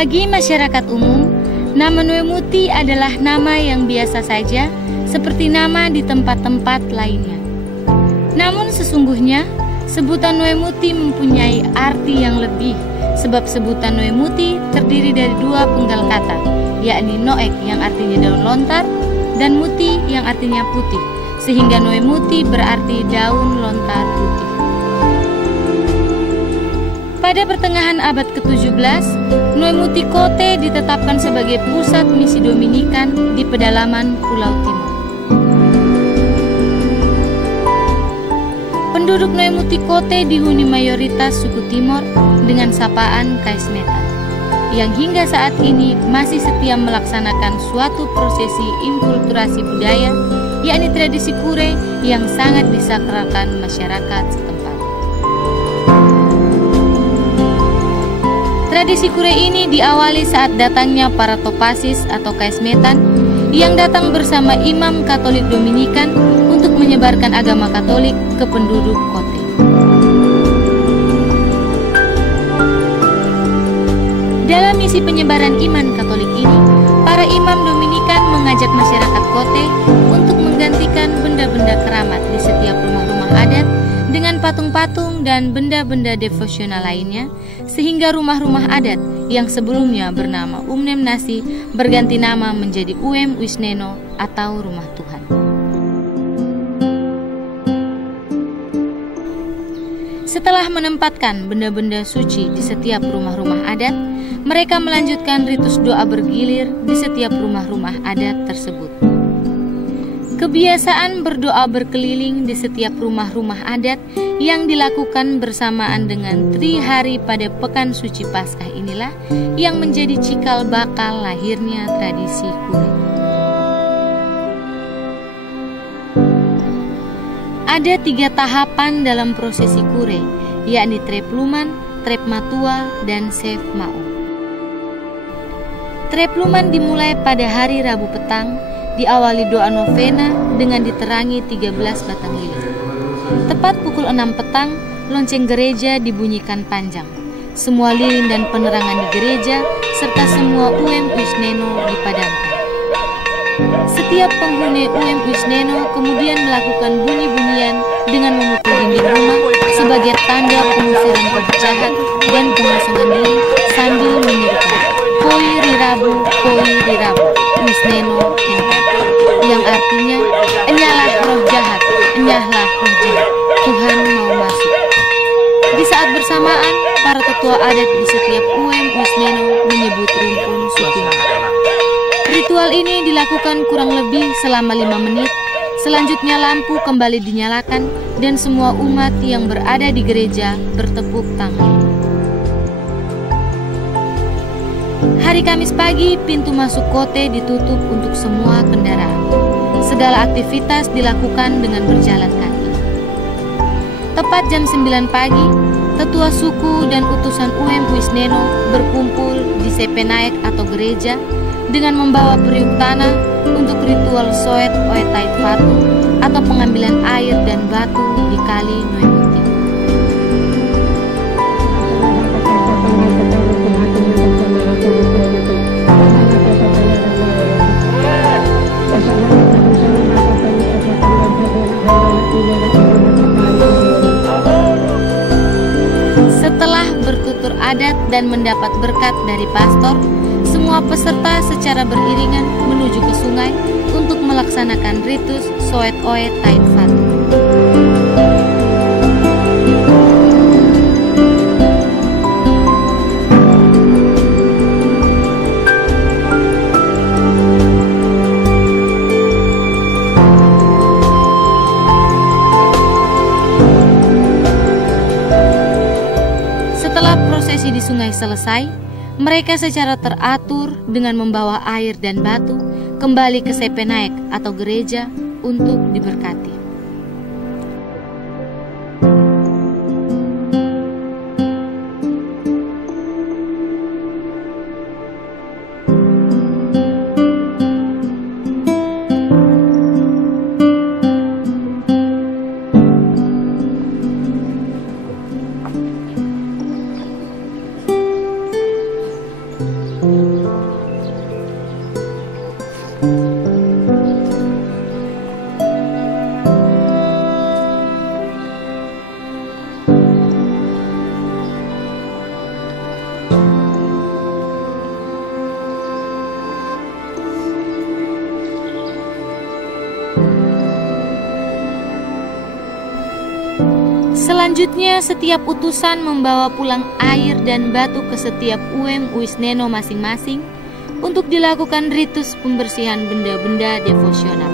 Bagi masyarakat umum, nama Nuemuti adalah nama yang biasa saja, seperti nama di tempat-tempat lainnya. Namun sesungguhnya, sebutan Nuemuti mempunyai arti yang lebih, sebab sebutan Nuemuti terdiri dari dua penggal kata, yakni Noek yang artinya daun lontar, dan Muti yang artinya putih, sehingga Nuemuti berarti daun lontar putih. Pada pertengahan abad ke-17, Nuemuti Kote ditetapkan sebagai pusat misi Dominikan di pedalaman Pulau Timor. Penduduk Nuemuti Kote dihuni mayoritas suku Timor dengan sapaan Kaismetan, yang hingga saat ini masih setia melaksanakan suatu prosesi inkulturasi budaya, yakni tradisi kure yang sangat disakralkan masyarakat setempat. Tradisi kure ini diawali saat datangnya para topasis atau Kaismetan yang datang bersama imam Katolik Dominikan untuk menyebarkan agama Katolik ke penduduk Kote. Dalam misi penyebaran iman Katolik ini, para imam Dominikan mengajak masyarakat Kote untuk menggantikan benda-benda keramat di setiap rumah-rumah adat dengan patung-patung dan benda-benda devosional lainnya, sehingga rumah-rumah adat yang sebelumnya bernama Umnem Nasi berganti nama menjadi Uem Wisneno atau Rumah Tuhan. Setelah menempatkan benda-benda suci di setiap rumah-rumah adat, mereka melanjutkan ritus doa bergilir di setiap rumah-rumah adat tersebut. Kebiasaan berdoa berkeliling di setiap rumah-rumah adat yang dilakukan bersamaan dengan Tri Hari pada Pekan Suci Paskah inilah yang menjadi cikal bakal lahirnya tradisi kure. Ada 3 tahapan dalam prosesi kure, yakni Trep Luman, Trep Matua, dan Sef Mau. Trep Luman dimulai pada hari Rabu petang, diawali doa novena dengan diterangi 13 batang lilin. Tepat pukul 6 petang, lonceng gereja dibunyikan panjang. Semua lilin dan penerangan di gereja serta semua Uem Wisneno dipadamkan. Setiap penghuni Uem Wisneno kemudian melakukan bunyi-bunyian dengan memukul dinding rumah sebagai tanda pengusiran roh jahat dan pengosongan diri sambil menyerukan Koi Rirabu, Koi Rirabu, Wisneno Enta, yang artinya enyalah roh jahat, enyahlah roh jahat, Tuhan mau masuk. Di saat bersamaan, para tetua adat di setiap Uem Wisneno menyebut rumpun suku. Ritual ini dilakukan kurang lebih selama 5 menit. Selanjutnya lampu kembali dinyalakan dan semua umat yang berada di gereja bertepuk tangan. Hari Kamis pagi, pintu masuk Kote ditutup untuk semua kendaraan. Segala aktivitas dilakukan dengan berjalan kaki. Tepat jam 9 pagi, tetua suku dan utusan Uem Wisneno berkumpul di Sepenaek atau gereja dengan membawa periuk tanah untuk ritual Soet Oetait Fatu atau pengambilan air dan batu di kali Nuemuti. Setelah bertutur adat dan mendapat berkat dari pastor, semua peserta secara beriringan menuju ke sungai untuk melaksanakan ritus Soet Oet Tait Fatu. Setelah prosesi di sungai selesai, mereka secara teratur dengan membawa air dan batu kembali ke Sepenaek atau gereja untuk diberkati. Selanjutnya, setiap utusan membawa pulang air dan batu ke setiap UM Wisneno masing-masing untuk dilakukan ritus pembersihan benda-benda devosional.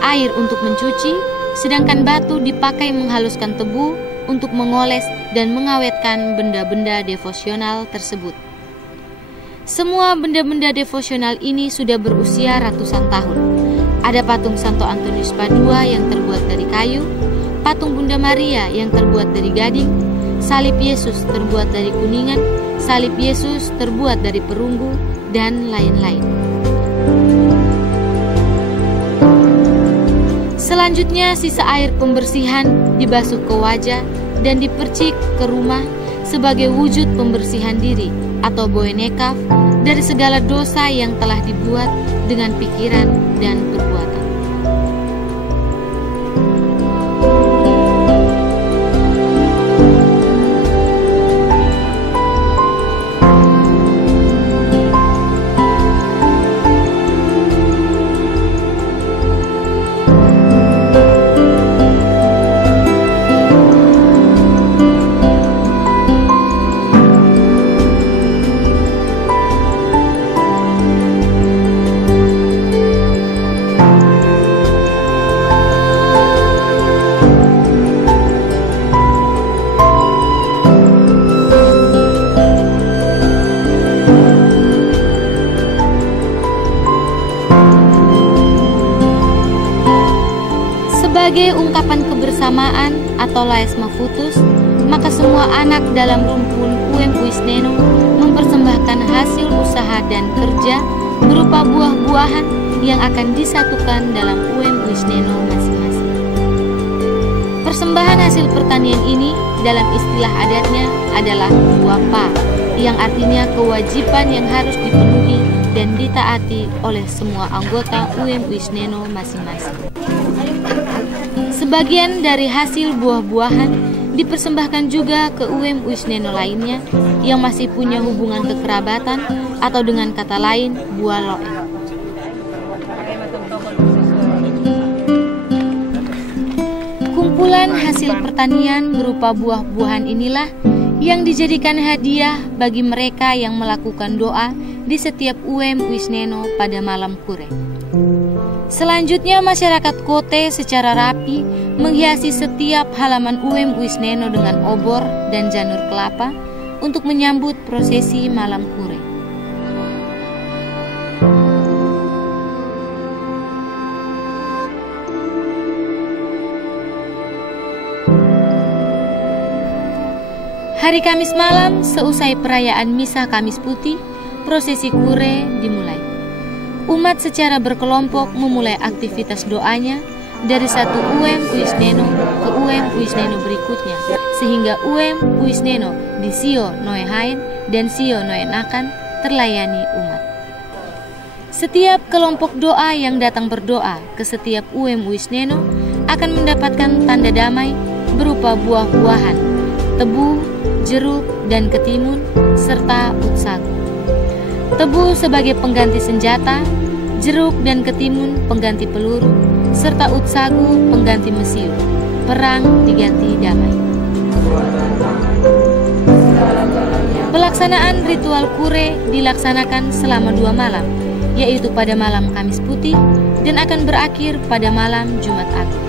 Air untuk mencuci, sedangkan batu dipakai menghaluskan tebu untuk mengoles dan mengawetkan benda-benda devosional tersebut. Semua benda-benda devosional ini sudah berusia ratusan tahun. Ada patung Santo Antonius Padua yang terbuat dari kayu, patung Bunda Maria yang terbuat dari gading, salib Yesus terbuat dari kuningan, salib Yesus terbuat dari perunggu, dan lain-lain. Selanjutnya, sisa air pembersihan dibasuh ke wajah dan dipercik ke rumah sebagai wujud pembersihan diri atau boenekaf dari segala dosa yang telah dibuat dengan pikiran dan perbuatan. Sebagai ungkapan kebersamaan atau laesma futus, maka semua anak dalam rumpun UM Wisneno mempersembahkan hasil usaha dan kerja berupa buah-buahan yang akan disatukan dalam UM Wisneno masing-masing. Persembahan hasil pertanian ini dalam istilah adatnya adalah wapa, yang artinya kewajiban yang harus dipenuhi dan ditaati oleh semua anggota UM Wisneno masing-masing. Sebagian dari hasil buah-buahan dipersembahkan juga ke UM Wisneno lainnya yang masih punya hubungan kekerabatan atau dengan kata lain buah loe. Kumpulan hasil pertanian berupa buah-buahan inilah yang dijadikan hadiah bagi mereka yang melakukan doa di setiap UM Wisneno pada malam kure. Selanjutnya, masyarakat Kote secara rapi menghiasi setiap halaman UM Wisneno dengan obor dan janur kelapa untuk menyambut prosesi malam kure. Hari Kamis malam, seusai perayaan Misa Kamis Putih, prosesi kure dimulai. Umat secara berkelompok memulai aktivitas doanya dari satu UM Wisneno ke UM Wisneno berikutnya, sehingga UM Wisneno di Sio Noe Hain dan Sio Noe Nakan terlayani umat. Setiap kelompok doa yang datang berdoa ke setiap UM Wisneno akan mendapatkan tanda damai berupa buah-buahan, tebu, jeruk, dan ketimun, serta utsagu. Tebu sebagai pengganti senjata, jeruk dan ketimun pengganti peluru, serta utsagu pengganti mesiu. Perang diganti damai. Pelaksanaan ritual kure dilaksanakan selama 2 malam, yaitu pada malam Kamis Putih dan akan berakhir pada malam Jumat Agung.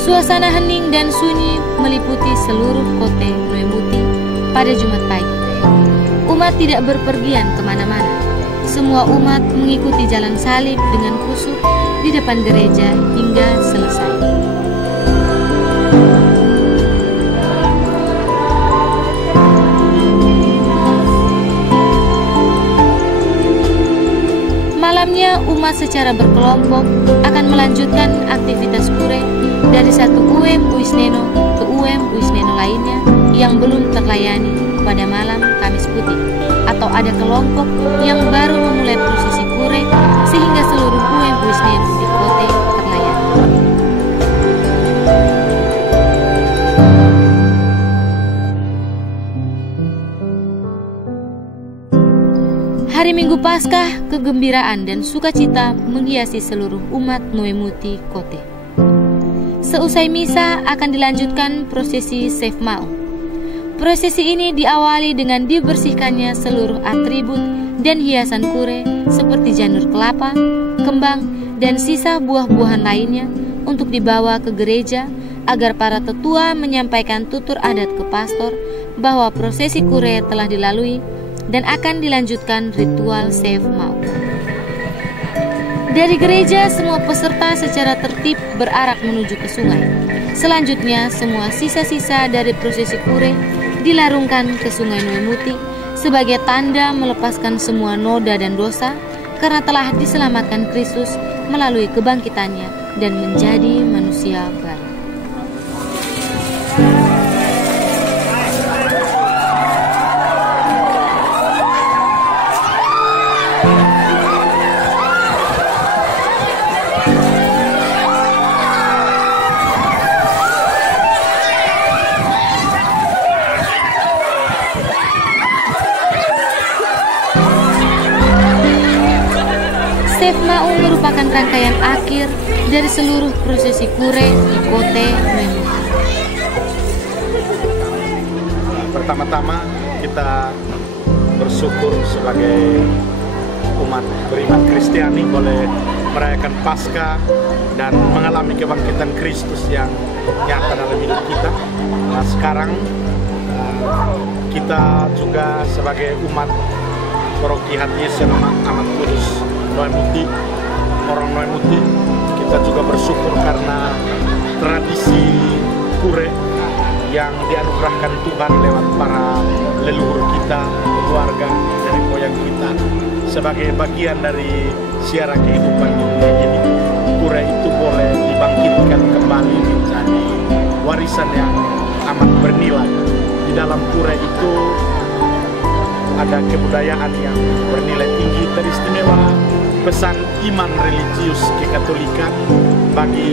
Suasana hening dan sunyi meliputi seluruh Kote Noemuti pada Jumat pagi. Umat tidak berpergian kemana-mana. Semua umat mengikuti jalan salib dengan khusyuk di depan gereja hingga selesai. Malamnya umat secara berkelompok akan melanjutkan aktivitas kure dari satu UM Wisneno ke UM Wisneno lainnya yang belum terlayani pada malam Kamis Putih, atau ada kelompok yang baru memulai prosesi kure sehingga seluruh uwe Wisnen di Kote terlayani. Hari Minggu Paskah, kegembiraan dan sukacita menghiasi seluruh umat Noemuti Kote. Seusai misa akan dilanjutkan prosesi Sef Mau. Prosesi ini diawali dengan dibersihkannya seluruh atribut dan hiasan kure seperti janur kelapa, kembang, dan sisa buah-buahan lainnya untuk dibawa ke gereja agar para tetua menyampaikan tutur adat ke pastor bahwa prosesi kure telah dilalui dan akan dilanjutkan ritual Sef Mau. Dari gereja, semua peserta secara tertib berarak menuju ke sungai. Selanjutnya, semua sisa-sisa dari prosesi kure dilarungkan ke sungai Noemuti sebagai tanda melepaskan semua noda dan dosa karena telah diselamatkan Kristus melalui kebangkitannya dan menjadi manusia baru. Sef Mau merupakan rangkaian akhir dari seluruh prosesi kure di Kote Noemuti. Pertama-tama kita bersyukur sebagai umat beriman Kristiani boleh merayakan Paskah dan mengalami kebangkitan Kristus yang nyata dalam hidup kita. Nah, sekarang kita juga sebagai umat paroki Hati Yesus Amat Kudus Noemuti, orang Noemuti, kita juga bersyukur karena tradisi kure yang dianugerahkan Tuhan lewat para leluhur kita, keluarga, dari moyang kita sebagai bagian dari siara kehidupan dunia ini. Kure itu boleh dibangkitkan kembali menjadi warisan yang amat bernilai. Di dalam kure itu ada kebudayaan yang bernilai tinggi, teristimewa pesan iman religius kekatolikan bagi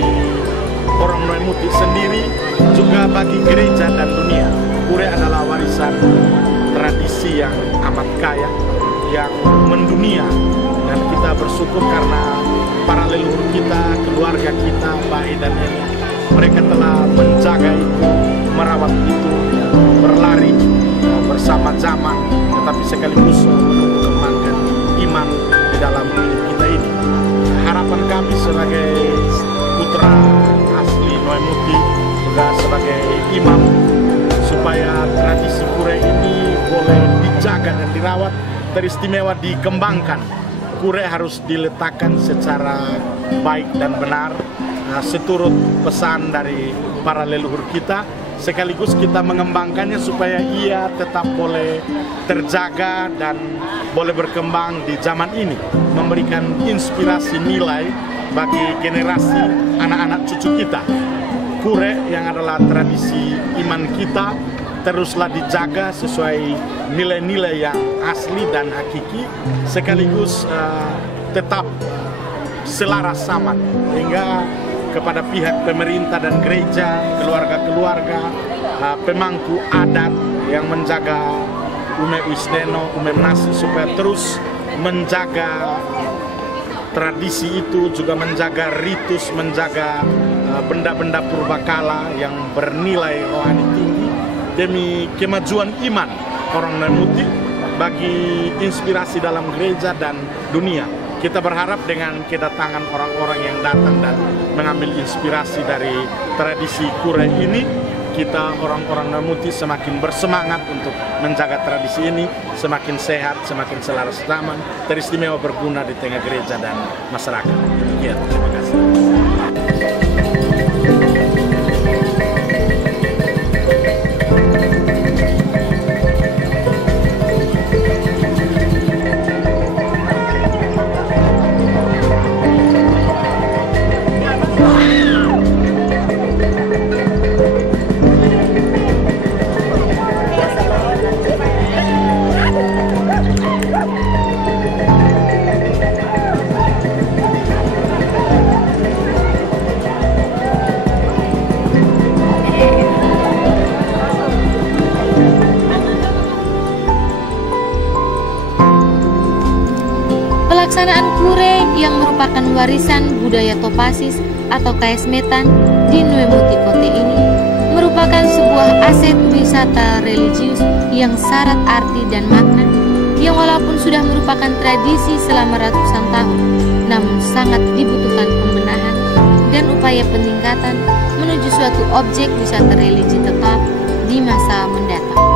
orang Noemuti sendiri, juga bagi gereja dan dunia. Kure adalah warisan tradisi yang amat kaya, yang mendunia, dan kita bersyukur karena para leluhur kita, keluarga kita, baik dan nenek, mereka telah menjaga itu, merawat itu, berlari bersama zaman, tetapi sekaligus mengembangkan iman di dalam hidup kita ini. Harapan kami sebagai putra asli Noemuti, juga sebagai imam, supaya tradisi kure ini boleh dijaga dan dirawat, teristimewa dikembangkan. Kure harus diletakkan secara baik dan benar, seturut pesan dari para leluhur kita, sekaligus kita mengembangkannya supaya ia tetap boleh terjaga dan boleh berkembang di zaman ini, memberikan inspirasi nilai bagi generasi anak-anak cucu kita. Kure yang adalah tradisi iman kita teruslah dijaga sesuai nilai-nilai yang asli dan hakiki, sekaligus tetap selaras zaman, hingga kepada pihak pemerintah dan gereja, keluarga-keluarga, pemangku adat yang menjaga ume Wisneno, ume Nasi, supaya terus menjaga tradisi itu, juga menjaga ritus, menjaga benda-benda purbakala yang bernilai rohani tinggi demi kemajuan iman orang Noemuti bagi inspirasi dalam gereja dan dunia. Kita berharap dengan kedatangan orang-orang yang datang dan mengambil inspirasi dari tradisi kure ini, kita orang-orang Noemuti semakin bersemangat untuk menjaga tradisi ini, semakin sehat, semakin selaras zaman, teristimewa berguna di tengah gereja dan masyarakat. Demikian, terima kasih. Pelaksanaan kure yang merupakan warisan budaya Topasis atau Kaesmetan di Nuemuti Kote ini merupakan sebuah aset wisata religius yang syarat arti dan makna, yang walaupun sudah merupakan tradisi selama ratusan tahun, namun sangat dibutuhkan pembenahan dan upaya peningkatan menuju suatu objek wisata religi tetap di masa mendatang.